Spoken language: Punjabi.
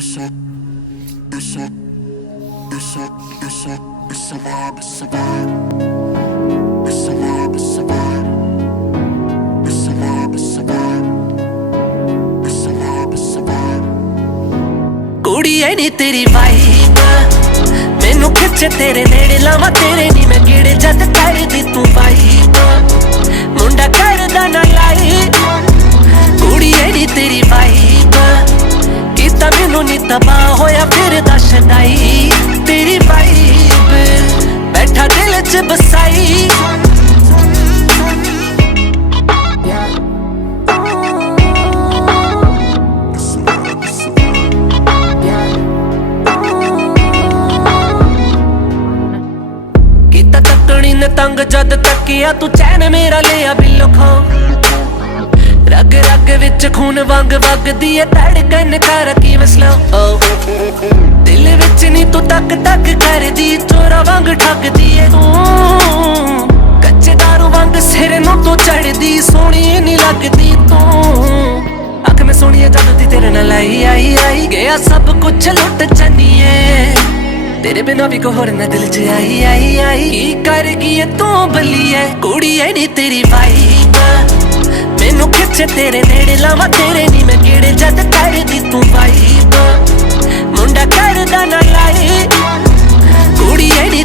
It's a, it's a, it's a, it's a, it's a vibe, it's a vibe. It's a vibe, it's a vibe. It's a vibe, it's a vibe. It's a vibe, it's a vibe. ਕੁੜੀ ਐ ਨੀ ਤੇਰੀ ਵਾਈਬ ਮੈਨੂੰ ਖਿੱਚੇ ਤੇਰੇ ਨੇੜੇ ਲਾਵਾਂ ਤੇਰੇ ਨੀ ਮੈਂ ਕਿਹੜੇ ਜਦ ਕਰਦੀ ਤੂੰ ਵਾਈਬ ਮੁੰਡਾ ਕਰਦਾ ਨਾ ਲਾਈ ਕੁੜੀ ਐ ਨੀ ਤੇਰੀ ਵਾਈਬ ਕੀਤਾ ਮੈਨੂੰ ਨੀ ਤਬਾਹ ਹੋਇਆ ਫਿਰਦਾ ਸ਼ਦਾਈ ਤੇਰੀ ਵਾਈਬ ਬੈਠਾ ਦਿਲ ਚ ਬਸਾਈ ਤੱਕਣੀ ਨੇ ਤੰਗ ਜਦ ਤੱਕਿਆ ਤੂੰ ਚੈਨ ਮੇਰਾ ਲਿਆ ਬਿੱਲੋ ਖੋ ਰਗ ਰਗ ਵਿੱਚ ਖੂਨ ਵਾਂਗ ਵਗਦੀ ਏ ਧੜਕਨ ਕਰ ਕੀ ਮਸਲਾ ਦਿਲ ਵਿੱਚ ਨੀ ਤੂੰ ਤੱਕ ਤੱਕ ਕਰਦੀ ਚੋਰਾ ਵਾਂਗ ਠੱਗਦੀ ਏ ਤੂੰ ਕੱਚੇ ਦਾਰੂ ਵਾਂਗ ਸਿਰ ਨੂੰ ਤੂੰ ਚੜਦੀ ਸੋਹਣੀ ਨੀ ਲੱਗਦੀ ਤੂੰ ਅੱਖ ਮੈਂ ਸੋਹਣੀ ਜਦ ਦੀ ਤੇਰੇ ਨਾਲ ਆਈ ਗਿਆ ਸਭ ਕੁਝ ਲੁੱਟ ਜਾਨੀਏ तेरे बिना भी को होर न दिल च आई की कर गई तू बली है कुड़ी है नी तेरी वाइब मैनू खिच तेरे नेड़े लावा तेरे नी मैं केड़े जद कर दी तू वाइब मुंडा करदा ना लाई कुड़ी है नी